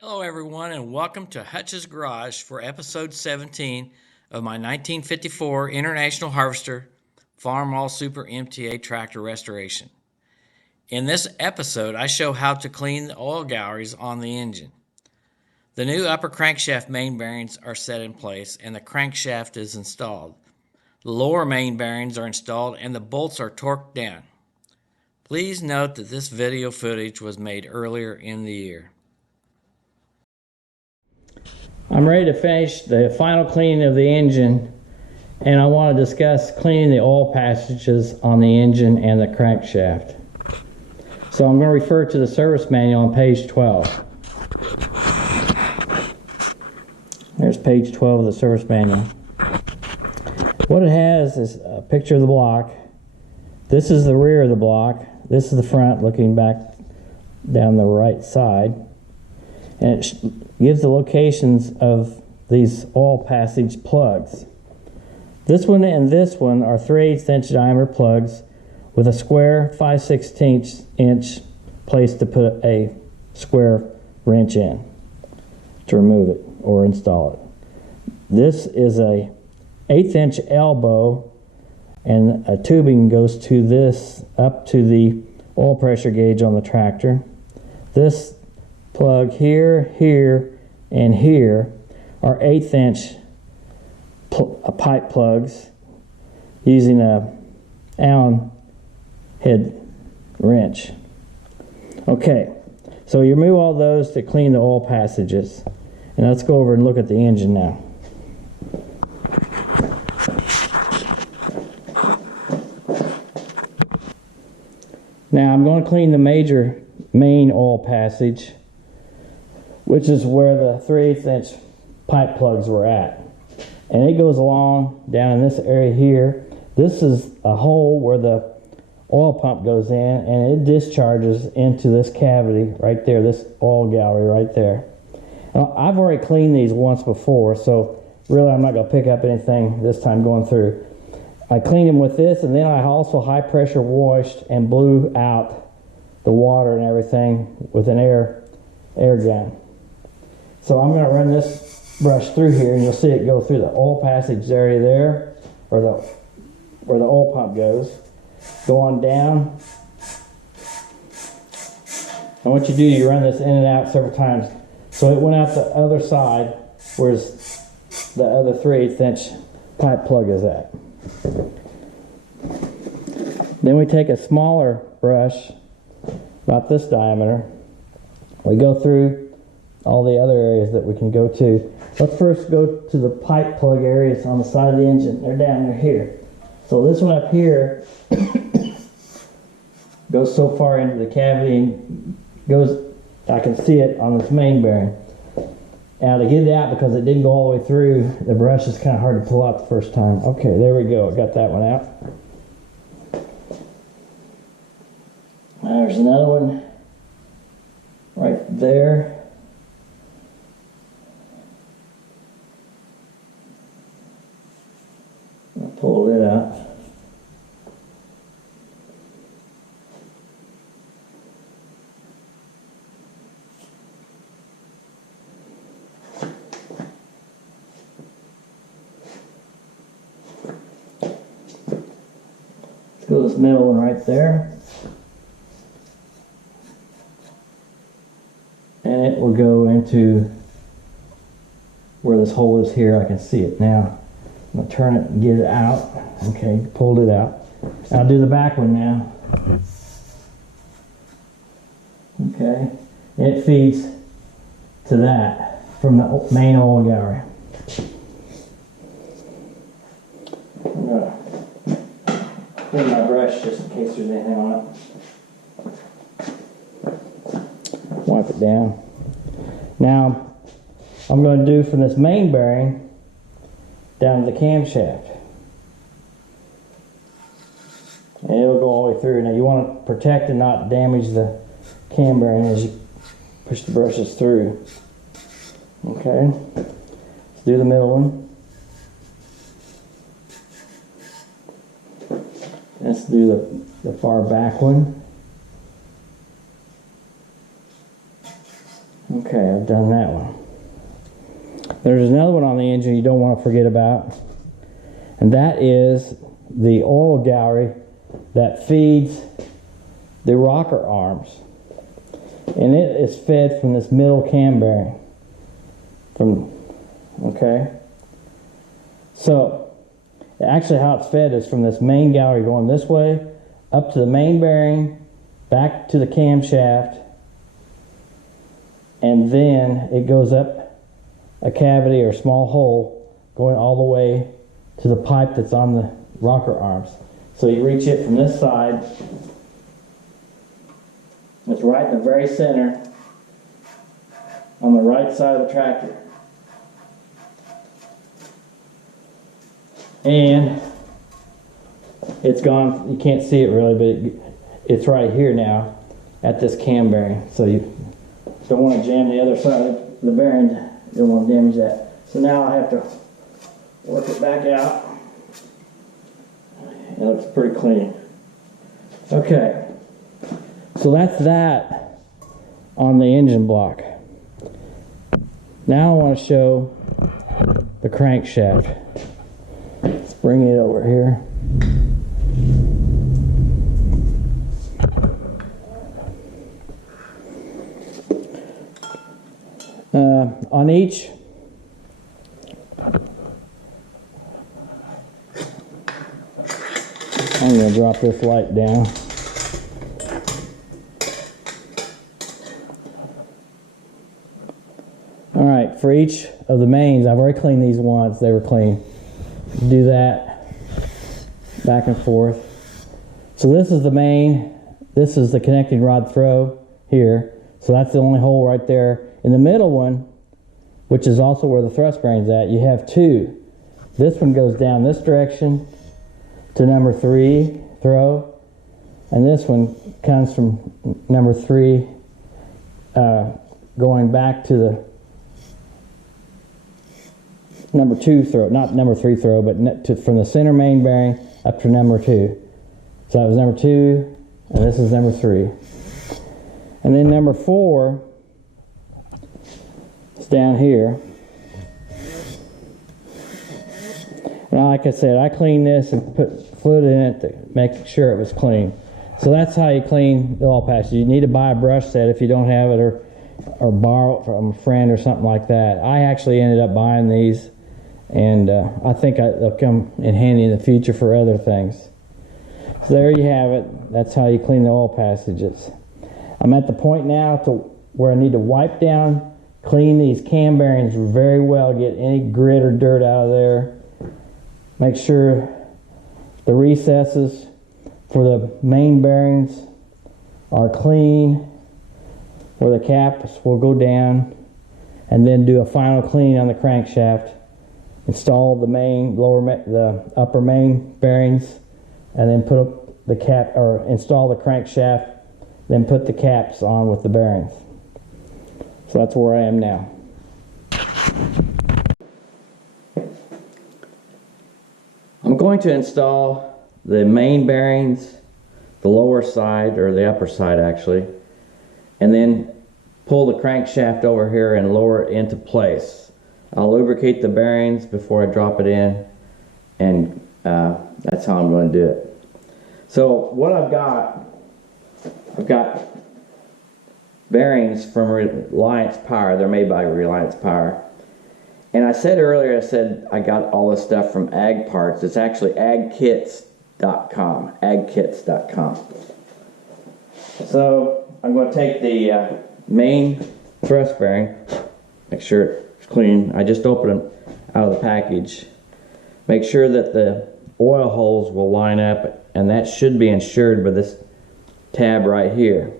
Hello, everyone, and welcome to Hutch's Garage for episode 17 of my 1954 International Harvester Farmall Super MTA tractor restoration. In this episode, I show how to clean the oil galleries on the engine. The new upper crankshaft main bearings are set in place and the crankshaft is installed. The lower main bearings are installed and the bolts are torqued down. Please note that this video footage was made earlier in the year. I'm ready to finish the final cleaning of the engine, and I want to discuss cleaning the oil passages on the engine and the crankshaft. So I'm going to refer to the service manual on page 12. There's page 12 of the service manual. What it has is a picture of the block. This is the rear of the block. This is the front looking back down the right side. And it gives the locations of these oil passage plugs. This one and this one are 3/8 inch diameter plugs with a square 5/16 inch place to put a square wrench in to remove it or install it. This is a 1/8 inch elbow, and a tubing goes to this up to the oil pressure gauge on the tractor. This plug here, here, and here are 1/8 inch pipe plugs using a Allen head wrench. Okay, so you remove all those to clean the oil passages. And let's go over and look at the engine now. Now I'm going to clean the main oil passage, which is where the 3/8 inch pipe plugs were at. And it goes along down in this area here. This is a hole where the oil pump goes in, and it discharges into this cavity right there, this oil gallery right there. Now, I've already cleaned these once before, so really I'm not going to pick up anything this time going through. I cleaned them with this, and then I also high pressure washed and blew out the water and everything with an air gun. So I'm going to run this brush through here, and you'll see it go through the oil passage area there, or where the oil pump goes. Go on down. And what you do, you run this in and out several times. So it went out the other side, whereas the other 3/8 inch pipe plug is at. Then we take a smaller brush, about this diameter. We go through all the other areas that we can go to. Let's first go to the pipe plug areas on the side of the engine. They're down there here. So this one up here goes so far into the cavity and goes, I can see it on this main bearing. Now to get it out, because it didn't go all the way through, the brush is kind of hard to pull out the first time. Okay, there we go. I got that one out. There's another one right there. I'll pull it out. Let's go to this middle one right there. And it will go into where this hole is here. I can see it now. I'm going to turn it and get it out. Okay, pulled it out. I'll do the back one now. Okay, it feeds to that from the main oil gallery. I'm going to clean my brush just in case there's anything on it. Wipe it down. Now, I'm going to do from this main bearing down to the camshaft. And it'll go all the way through. Now you want to protect and not damage the cam bearing as you push the brushes through. Okay, let's do the middle one. Let's do the far back one. Okay, I've done that one. There's another one on the engine you don't want to forget about, and that is the oil gallery that feeds the rocker arms. And it is fed from this middle cam bearing. Okay? So, actually how it's fed is from this main gallery going this way, up to the main bearing, back to the camshaft, and then it goes up a cavity or a small hole going all the way to the pipe that's on the rocker arms. So you reach it from this side. It's right in the very center on the right side of the tractor. And it's gone, you can't see it really, but it's right here now at this cam bearing. So you don't want to jam the other side of the bearing, you don't want to damage that. So now I have to work it back out. It looks pretty clean. Okay. So that's that on the engine block. Now I want to show the crankshaft. Let's bring it over here. On each I'm going to drop this light down. Alright, for each of the mains, I've already cleaned these once, they were clean. Do that back and forth. So this is the main, this is the connecting rod throw here. So that's the only hole right there. In the middle one, which is also where the thrust bearing's at, you have two. This one goes down this direction to number 3 throw, and this one comes from number 3 going back to the number 2 throw, not number 3 throw, but from the center main bearing up to number 2. So that was number 2, and this is number 3. And then number 4 is down here. Now, like I said, I cleaned this and put fluid in it to make sure it was clean. So that's how you clean the oil patches. You need to buy a brush set if you don't have it, or borrow it from a friend or something like that. I actually ended up buying these, and I think they'll come in handy in the future for other things. So there you have it. That's how you clean the oil passages. I'm at the point now to where I need to wipe down, clean these cam bearings very well, get any grit or dirt out of there. Make sure the recesses for the main bearings are clean, where the caps will go down, and then do a final clean on the crankshaft. Install the upper main bearings, and then put up the cap, or install the crankshaft, then put the caps on with the bearings. So that's where I am now. I'm going to install the main bearings, the lower side, or the upper side actually, and then pull the crankshaft over here and lower it into place. I'll lubricate the bearings before I drop it in, and that's how I'm going to do it. So what I've got bearings from Reliance Power. They're made by Reliance Power. And I said earlier, I got all this stuff from Ag Parts. It's actually agkits.com, agkits.com. So I'm going to take the main thrust bearing, make sure it's clean. I just opened them out of the package. Make sure that the oil holes will line up, and that should be ensured by this tab right here.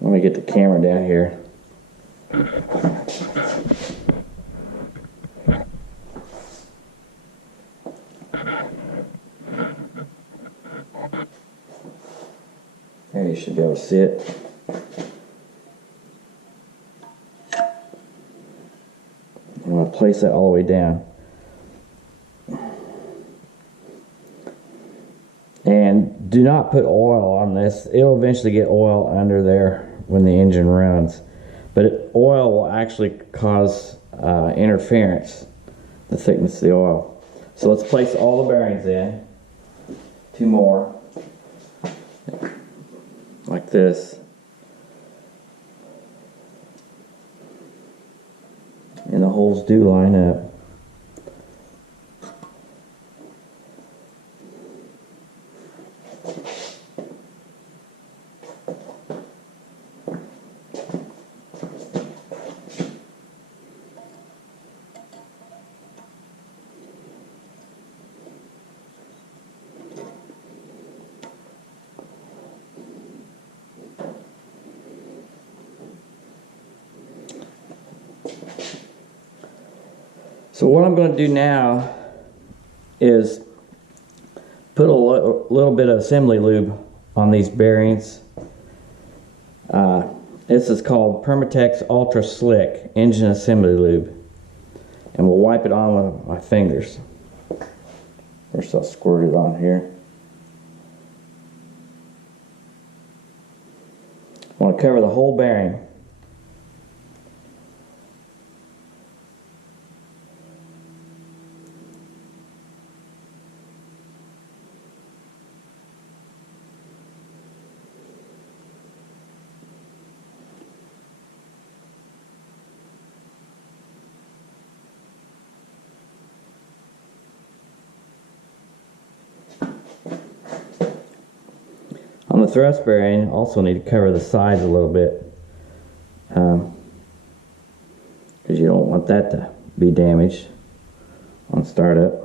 Let me get the camera down here. There, you should be able to see it. I'm going to place that all the way down. And do not put oil on this. It'll eventually get oil under there when the engine runs. But oil will actually cause interference, the thickness of the oil. So let's place all the bearings in. 2 more. Like this. And the holes do line up. So what I'm going to do now is put a little bit of assembly lube on these bearings. This is called Permatex Ultra Slick Engine Assembly Lube. And we'll wipe it on with my fingers. First I'll squirt it on here. I want to cover the whole bearing. On the thrust bearing, also need to cover the sides a little bit, because you don't want that to be damaged on startup.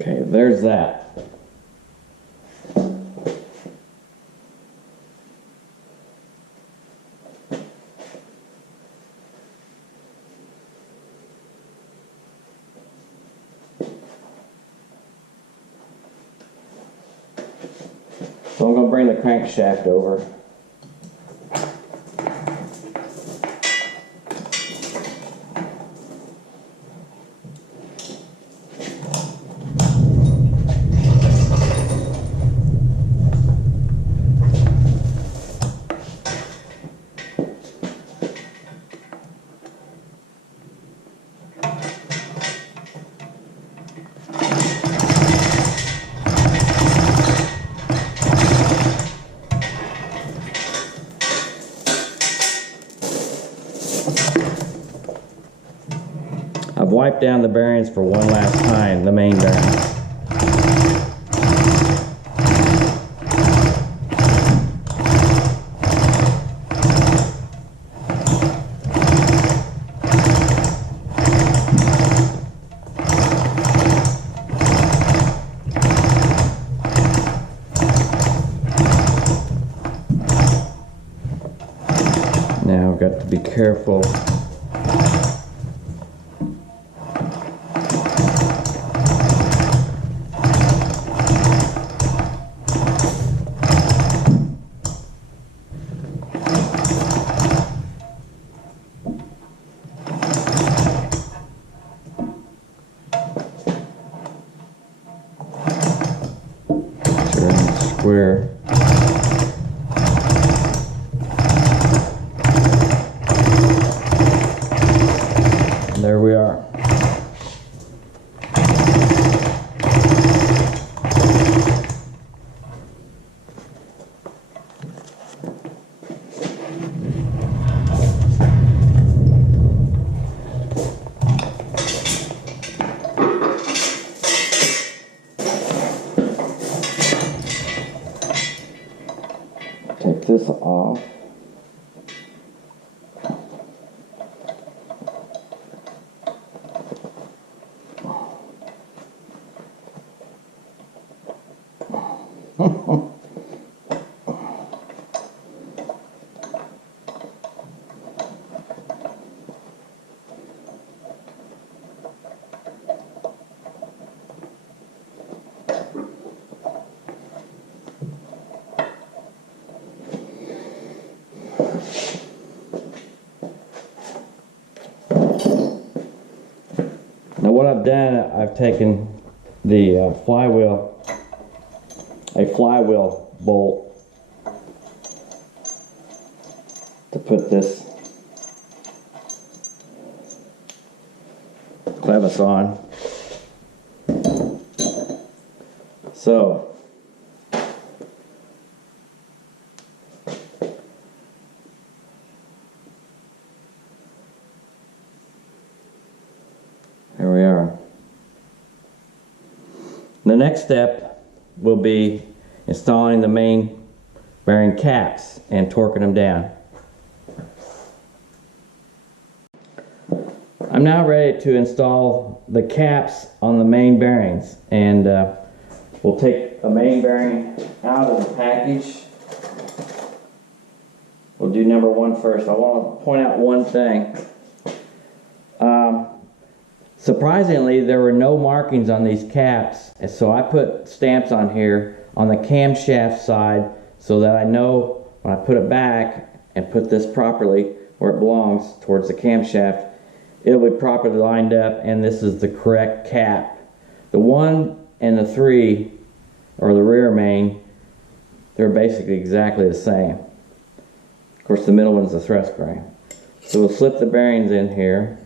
Okay, there's that. So I'm going to bring the crankshaft over. I've wiped down the bearings for one last time, the main bearings. Now I've got to be careful. square. And there we are. Take this off. Now what I've done, I've taken the flywheel bolt to put this clevis on. So here we are. The next step will be installing the main bearing caps and torquing them down. I'm now ready to install the caps on the main bearings, and we'll take a main bearing out of the package. We'll do number 1 first. I want to point out one thing. Surprisingly, there were no markings on these caps, and so I put stamps on here on the camshaft side so that I know when I put it back and put this properly where it belongs towards the camshaft, it'll be properly lined up, and this is the correct cap. The 1 and the 3, or the rear main, they're basically exactly the same. Of course, the middle one's the thrust bearing. So we'll slip the bearings in here.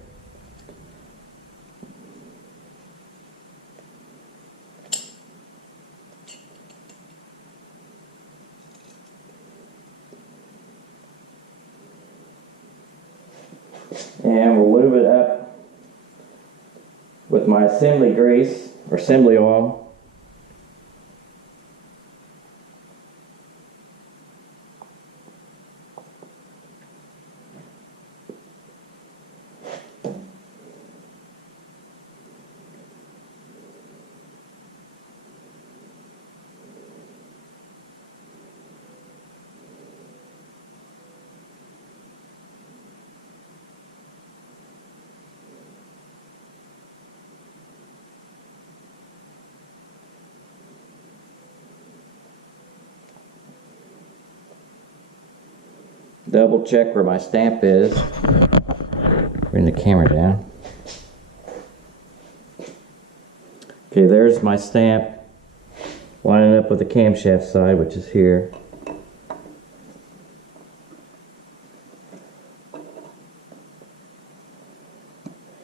And we'll lube it up with my assembly grease or assembly oil. Double check where my stamp is. Bring the camera down. Okay, there's my stamp lining up with the camshaft side, which is here.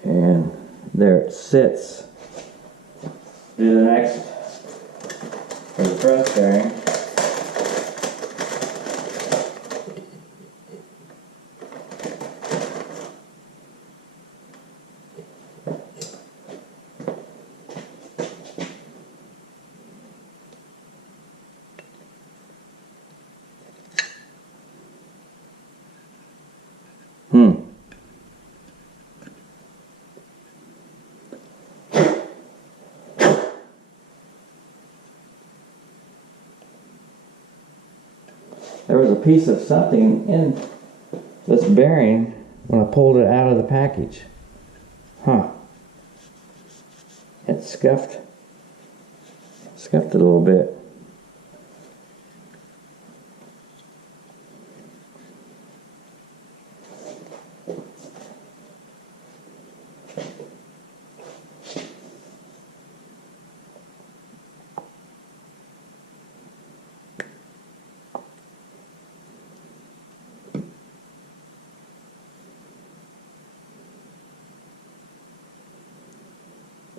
And there it sits. Do the next for the thrust bearing. There was a piece of something in this bearing when I pulled it out of the package. Huh. It scuffed a little bit.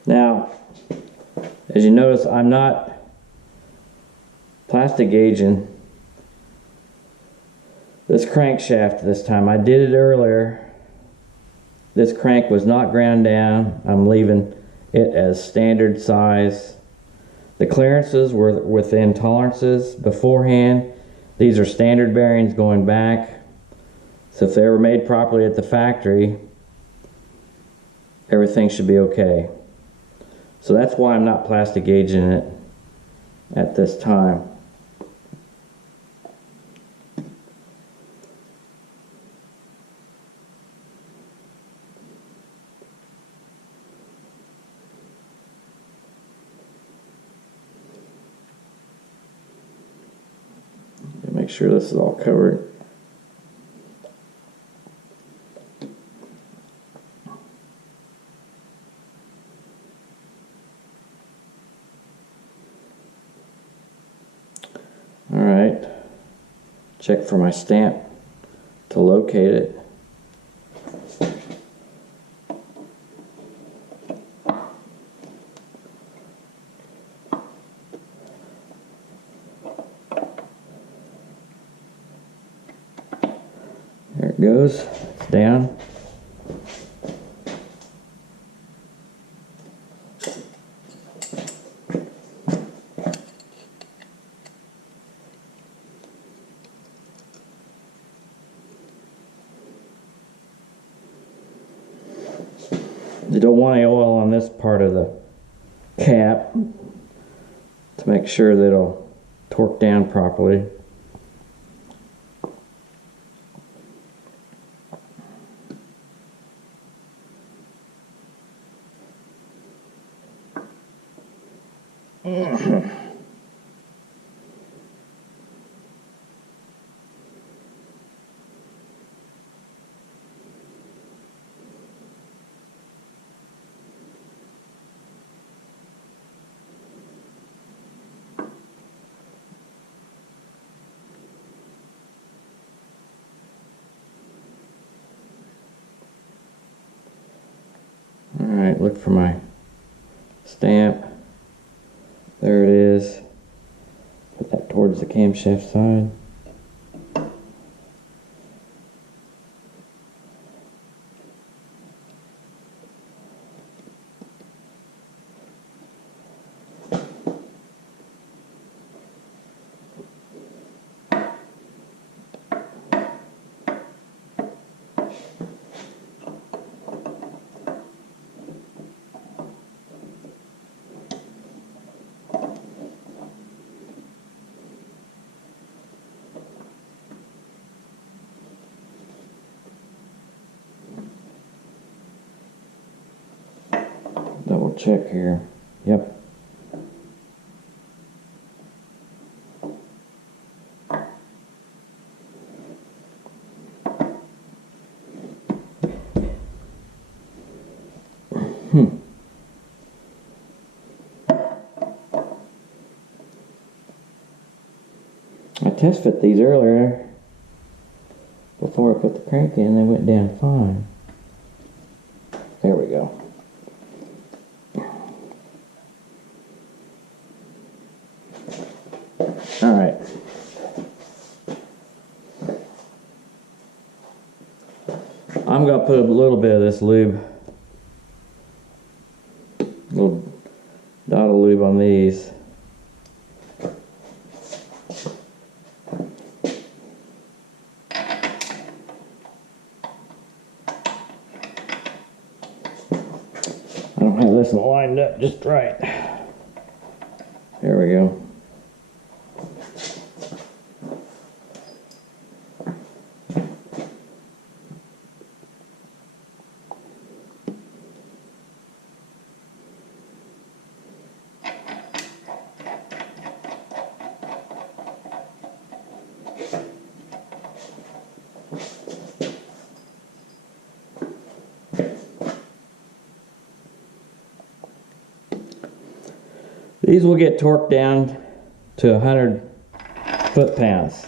Now, as you notice, I'm not plastic gauging this crankshaft this time. I did it earlier. This crank was not ground down. I'm leaving it as standard size. The clearances were within tolerances beforehand. These are standard bearings going back. So if they were made properly at the factory, everything should be okay. So that's why I'm not plastic gauging it at this time. Make sure this is all covered. All right, check for my stamp to locate it. There it goes, it's down. You don't want any oil on this part of the cap to make sure that it'll torque down properly. Alright, look for my stamp. There it is. Put that towards the camshaft side. Double check here. Yep. I test fit these earlier before I put the crank in. They went down fine. There we go. All right. I'm going to put a little bit of this lube, little dot of lube on these. I don't have this lined up just right. There we go. These will get torqued down to 100 foot-pounds.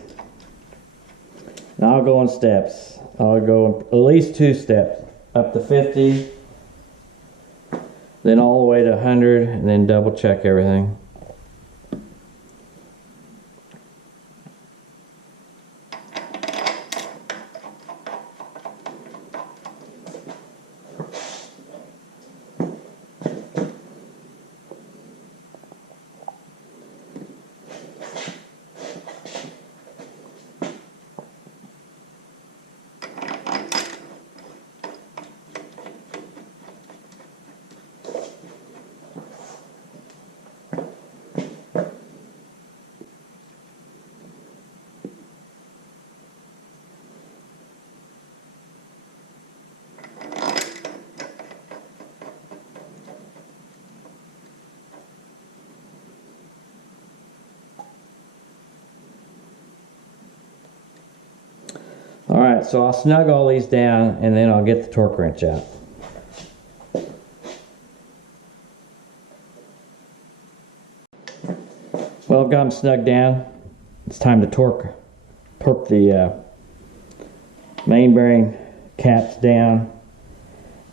Now I'll go in steps. I'll go at least 2 steps, up to 50, then all the way to 100, and then double check everything. Alright, so I'll snug all these down and then I'll get the torque wrench out. Well, I've got them snugged down. It's time to torque the main bearing caps down.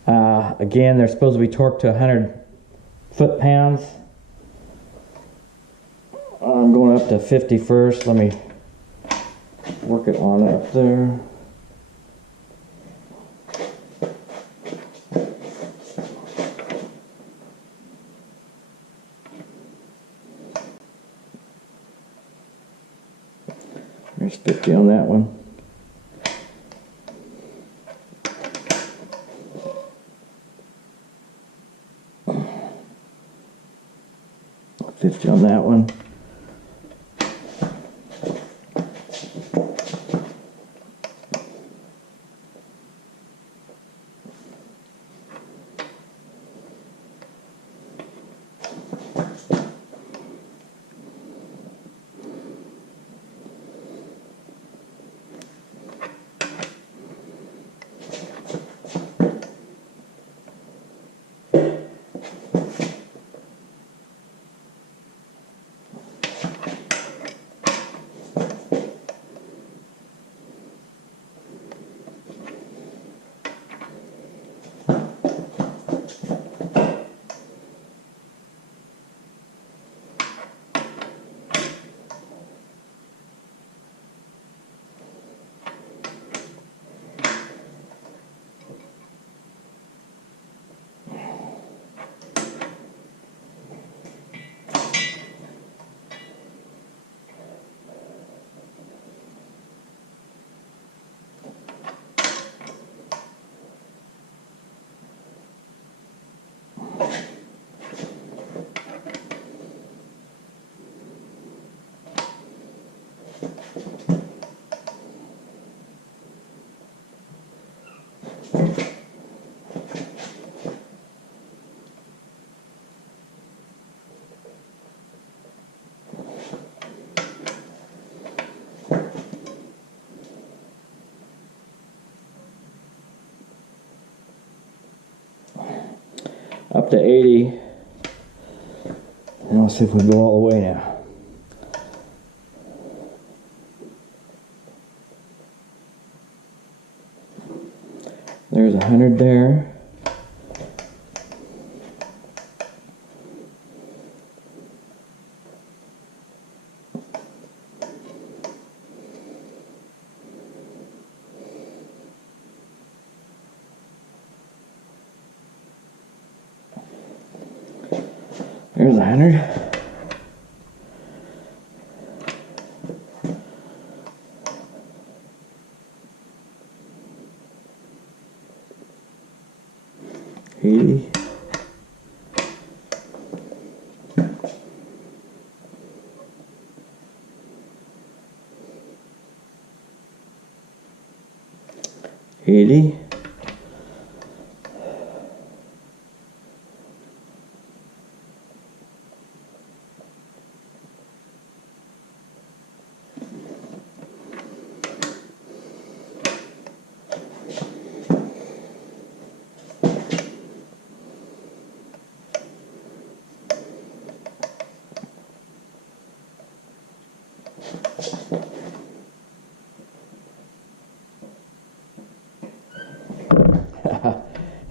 Again, they're supposed to be torqued to 100 foot-pounds. I'm going up to 50 first. Let me work it on up there. There's 50 on that one. $50 on that one. Up to 80, and let's see if we go all the way now. There's 100 there. There's 100. $80. $80.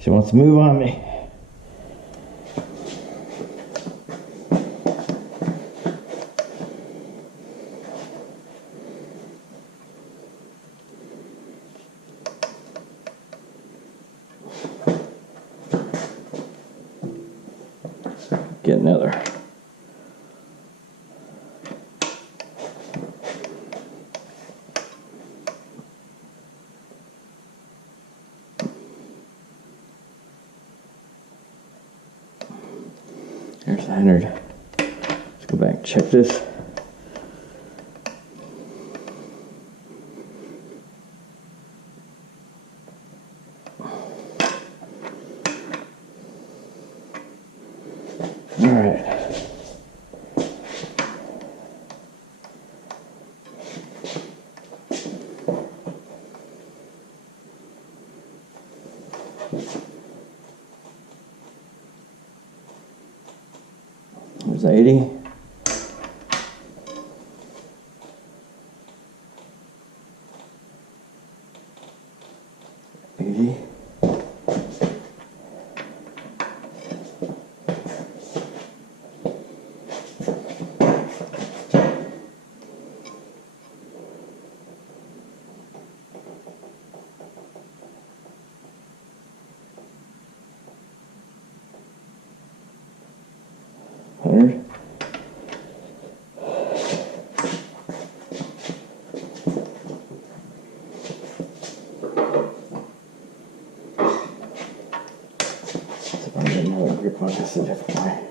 She wants to move on me. get another. There's 100. Let's go back and check this. All right. There's 80. Grip on this a different way.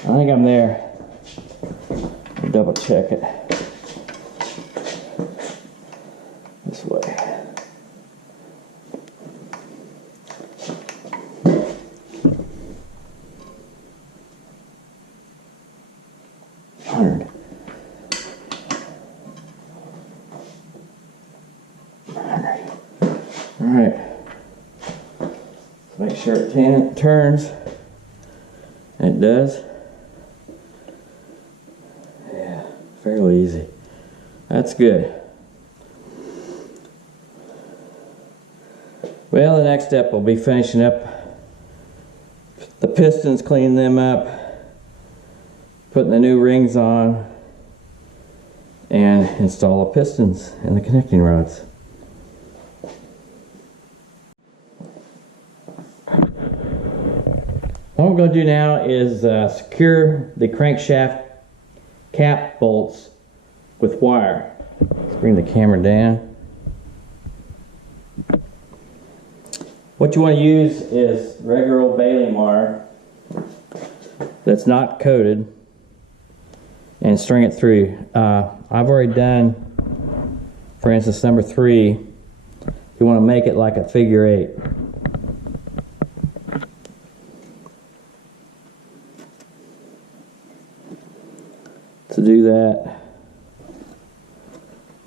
I think I'm there. I'll double check it. This way. All right. Let's make sure it turns. And it does. Yeah, fairly easy. That's good. Well, the next step will be finishing up the pistons, cleaning them up, putting the new rings on, and install the pistons and the connecting rods. What I'm going to do now is secure the crankshaft cap bolts with wire. Let's bring the camera down. What you want to use is regular old baling wire that's not coated and string it through. I've already done, for instance, number 3. You want to make it like a figure 8. To do that,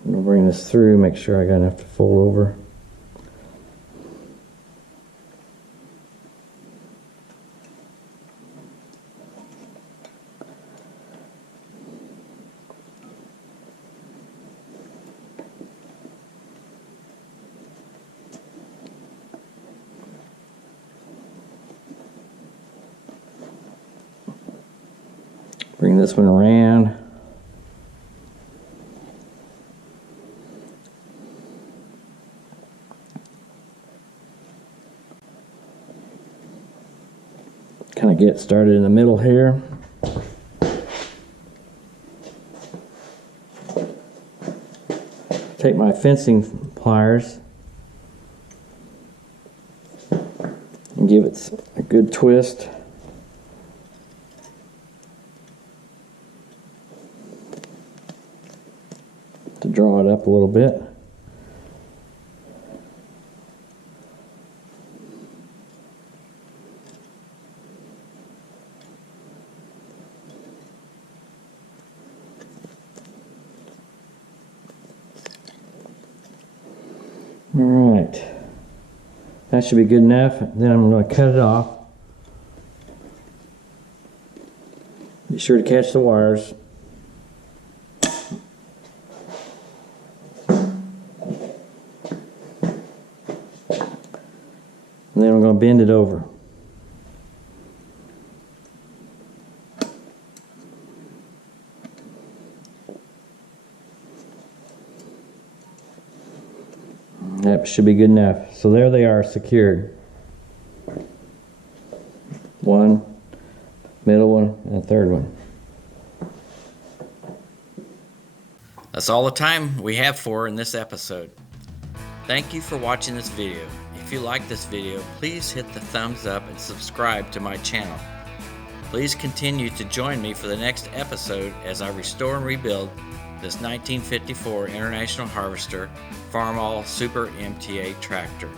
I'm going to bring this through, make sure I got enough to fold over. Bring this one around. Kind of get started in the middle here. Take my fencing pliers and give it a good twist. To draw it up a little bit. Alright, that should be good enough. Then I'm going to cut it off. Be sure to catch the wires. And then I'm going to bend it over. That should be good enough. So there they are, secured. One, middle one, and a third one. That's all the time we have for in this episode. Thank you for watching this video. If you like this video, please hit the thumbs up and subscribe to my channel. Please continue to join me for the next episode as I restore and rebuild this 1954 International Harvester Farmall Super MTA tractor.